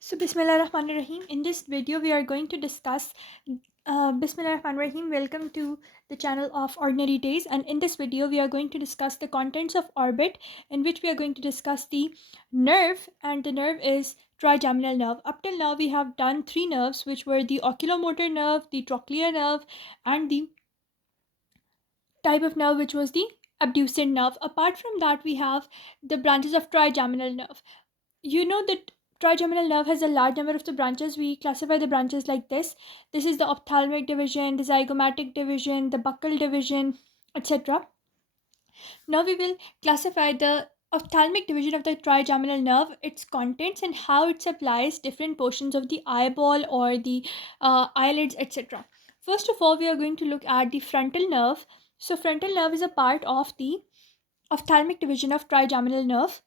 So Bismillahirrahmanirrahim. In this video, we are going to discuss Bismillahirrahmanirrahim. Welcome to the channel of Ordinary Days. And in this video, we are going to discuss the contents of orbit, in which we are going to discuss the nerve, and the nerve is trigeminal nerve. Up till now, we have done three nerves, which were the oculomotor nerve, the trochlear nerve, and the type of nerve which was the abducent nerve. Apart from that, we have the branches of trigeminal nerve. You know that trigeminal nerve has a large number of the branches. We classify the branches like this is the ophthalmic division, the zygomatic division, the buccal division, etc. Now we will classify the ophthalmic division of the trigeminal nerve, its contents, and how it supplies different portions of the eyeball or the eyelids, etc. First of all, we are going to look at the frontal nerve. So frontal nerve is a part of the ophthalmic division of trigeminal nerve.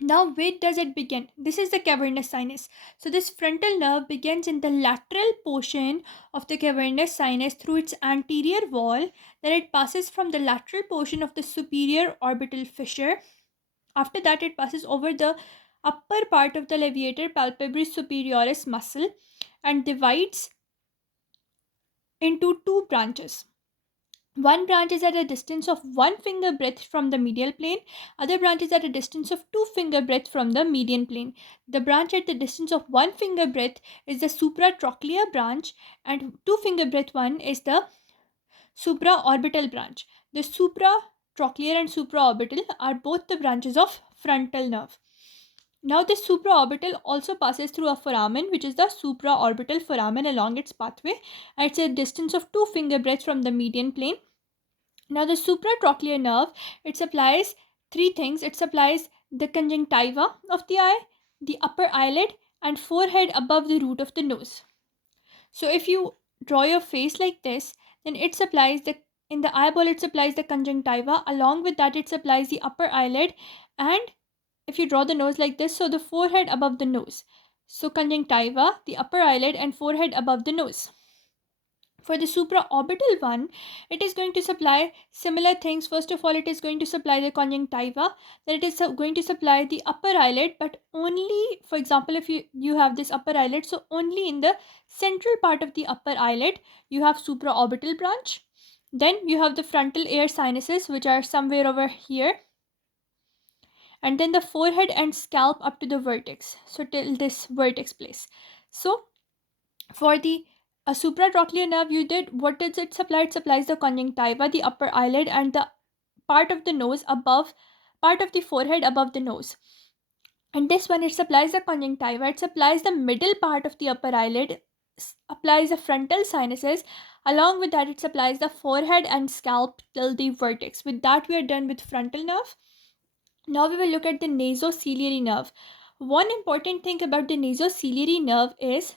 Now, where does it begin? This is the cavernous sinus. So, this frontal nerve begins in the lateral portion of the cavernous sinus through its anterior wall. Then it passes from the lateral portion of the superior orbital fissure. After that, it passes over the upper part of the levator palpebrae superioris muscle and divides into two branches. One branch is at a distance of 1 finger breadth from the medial plane. Other branch is at a distance of 2 finger breadth from the median plane. The branch at the distance of 1 finger breadth is the supratrochlear branch, and 2 finger breadth one is the supraorbital branch. The supratrochlear and supraorbital are both the branches of frontal nerve. Now, this supraorbital also passes through a foramen, which is the supraorbital foramen along its pathway. It's a distance of 2 finger breadth from the median plane. Now, the supratrochlear nerve, it supplies three things. It supplies the conjunctiva of the eye, the upper eyelid, and forehead above the root of the nose. So, if you draw your face like this, then it supplies in the eyeball, it supplies the conjunctiva. Along with that, it supplies the upper eyelid, and if you draw the nose like this, so the forehead above the nose. So conjunctiva, the upper eyelid, and forehead above the nose. For the supraorbital one, it is going to supply similar things. First of all, it is going to supply the conjunctiva. Then it is going to supply the upper eyelid, but only, for example, if you have this upper eyelid, so only in the central part of the upper eyelid, you have supraorbital branch. Then you have the frontal air sinuses, which are somewhere over here, and then the forehead and scalp up to the vertex, so till this vertex place. So for the supratrochlear nerve, you did, what does it supply? It supplies the conjunctiva, the upper eyelid, and the part of the nose above, part of the forehead above the nose. And this one, it supplies the conjunctiva, it supplies the middle part of the upper eyelid, applies the frontal sinuses. Along with that, it supplies the forehead and scalp till the vertex. With that, we are done with frontal nerve. Now we will look at the nasociliary nerve. One important thing about the nasociliary nerve is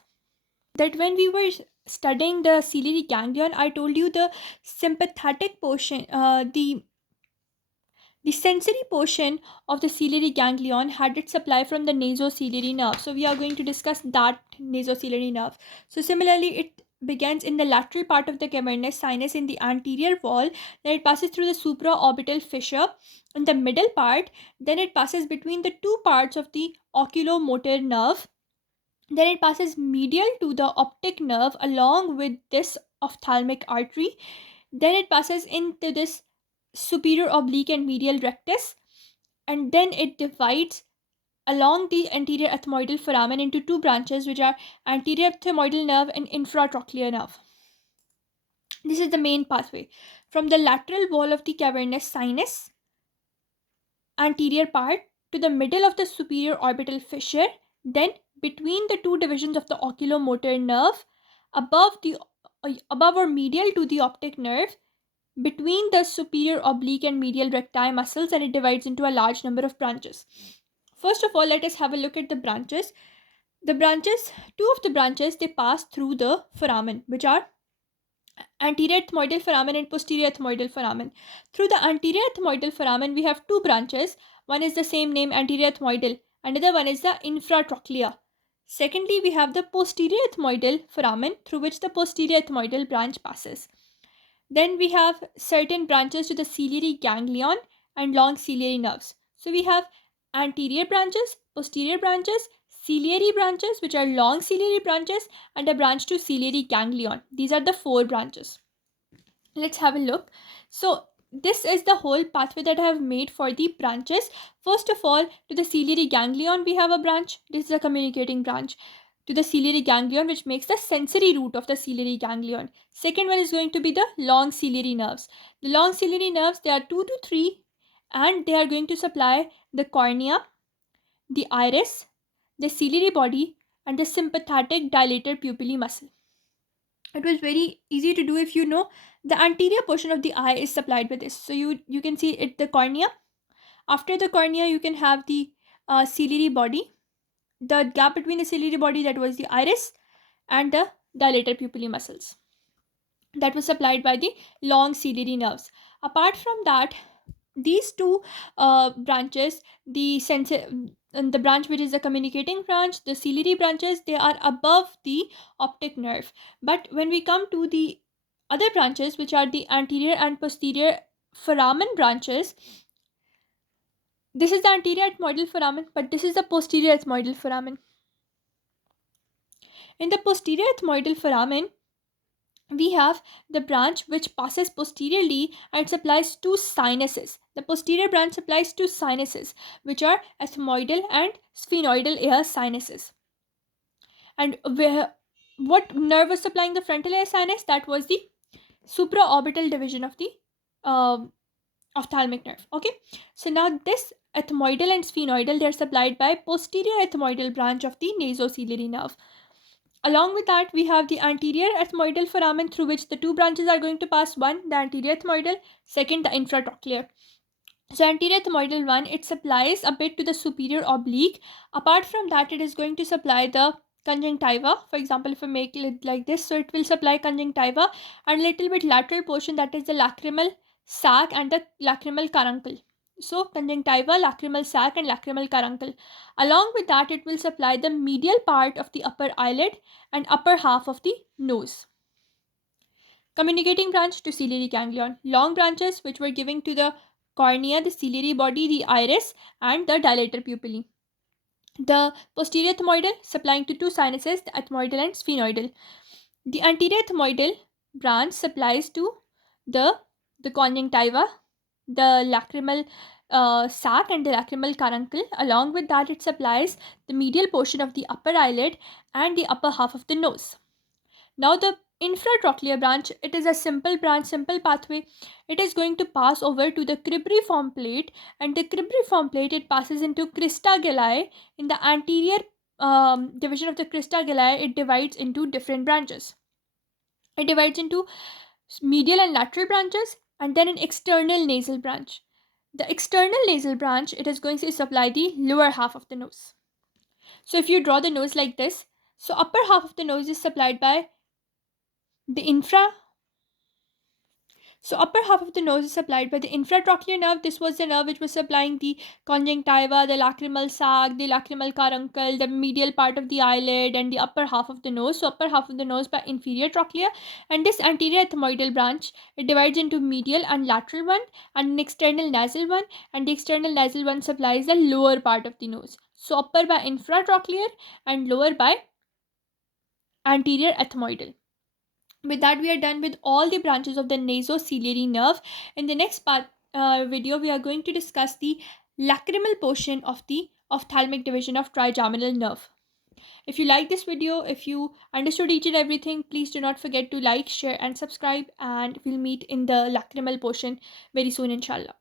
that when we were studying the ciliary ganglion, I told you the sympathetic portion, the sensory portion of the ciliary ganglion had its supply from the nasociliary nerve. So we are going to discuss that nasociliary nerve. So similarly, it begins in the lateral part of the cavernous sinus in the anterior wall. Then it passes through the supraorbital fissure in the middle part. Then it passes between the two parts of the oculomotor nerve. Then it passes medial to the optic nerve along with this ophthalmic artery. Then it passes into this superior oblique and medial rectus, and then it divides along the anterior ethmoidal foramen into two branches, which are anterior ethmoidal nerve and infratrochlear nerve. This is the main pathway from the lateral wall of the cavernous sinus anterior part to the middle of the superior orbital fissure, then between the two divisions of the oculomotor nerve, above or medial to the optic nerve, between the superior oblique and medial recti muscles, and it divides into a large number of branches. First of all, let us have a look at the branches. The branches, two of the branches, they pass through the foramen, which are anterior ethmoidal foramen and posterior ethmoidal foramen. Through the anterior ethmoidal foramen, we have two branches. One is the same name, anterior ethmoidal. Another one is the infratrochlear. Secondly, we have the posterior ethmoidal foramen, through which the posterior ethmoidal branch passes. Then we have certain branches to the ciliary ganglion and long ciliary nerves. So we have anterior branches, posterior branches, ciliary branches, which are long ciliary branches, and a branch to ciliary ganglion. These are the 4 branches. Let's have a look. So this is the whole pathway that I have made for the branches. First of all, to the ciliary ganglion we have a branch. This is a communicating branch to the ciliary ganglion, which makes the sensory root of the ciliary ganglion. Second one is going to be the long ciliary nerves. The long ciliary nerves, they are 2 to 3, and they are going to supply the cornea, the iris, the ciliary body, and the sympathetic dilator pupillae muscle. It was very easy to do if you know the anterior portion of the eye is supplied with this. So you can see it, the cornea. After the cornea, you can have the ciliary body. The gap between the ciliary body, that was the iris, and the dilator pupillae muscles. That was supplied by the long ciliary nerves. Apart from that, these two branches, the branch which is the communicating branch, the ciliary branches, they are above the optic nerve. But when we come to the other branches, which are the anterior and posterior foramen branches, this is the anterior ethmoidal foramen, but this is the posterior ethmoidal foramen. In the posterior ethmoidal foramen, we have the branch which passes posteriorly and supplies 2 sinuses. The posterior branch supplies 2 sinuses, which are ethmoidal and sphenoidal ear sinuses. And what nerve was supplying the frontal ear sinus? That was the supraorbital division of the ophthalmic nerve. Okay, so now this ethmoidal and sphenoidal, they are supplied by posterior ethmoidal branch of the nasociliary nerve. Along with that, we have the anterior ethmoidal foramen, through which the 2 branches are going to pass. One, the anterior ethmoidal, second, the infratrochlear. So anterior ethmoidal one, it supplies a bit to the superior oblique. Apart from that, it is going to supply the conjunctiva. For example, if I make it like this, so it will supply conjunctiva and little bit lateral portion, that is the lacrimal sac and the lacrimal caruncle. So conjunctiva, lacrimal sac, and lacrimal caruncle. Along with that, it will supply the medial part of the upper eyelid and upper half of the nose. Communicating branch to ciliary ganglion. Long branches which were giving to the cornea, the ciliary body, the iris, and the dilator pupillae. The posterior ethmoidal supplying to 2 sinuses, the ethmoidal and sphenoidal. The anterior ethmoidal branch supplies to the conjunctiva, the lacrimal sac, and the lacrimal caruncle. Along with that, it supplies the medial portion of the upper eyelid and the upper half of the nose. Now the infratrochlear branch, it is a simple branch, simple pathway. It is going to pass over to the cribriform plate, and the cribriform plate, it passes into crista galli. In the anterior division of the crista galli, it divides into different branches. It divides into medial and lateral branches, and then an external nasal branch. The external nasal branch, it is going to supply the lower half of the nose. So if you draw the nose like this, so upper half of the nose is supplied by the upper half of the nose is supplied by the infratrochlear nerve. This was the nerve which was supplying the conjunctiva, the lacrimal sac, the lacrimal caruncle, the medial part of the eyelid, and the upper half of the nose. So upper half of the nose by inferior trochlea. And this anterior ethmoidal branch, it divides into medial and lateral one, and an external nasal one. And the external nasal one supplies the lower part of the nose. So upper by infratrochlear and lower by anterior ethmoidal. With that, we are done with all the branches of the nasociliary nerve. In the next video, we are going to discuss the lacrimal portion of the ophthalmic division of trigeminal nerve. If you like this video, if you understood each and everything, please do not forget to like, share, and subscribe, and we'll meet in the lacrimal portion very soon, inshallah.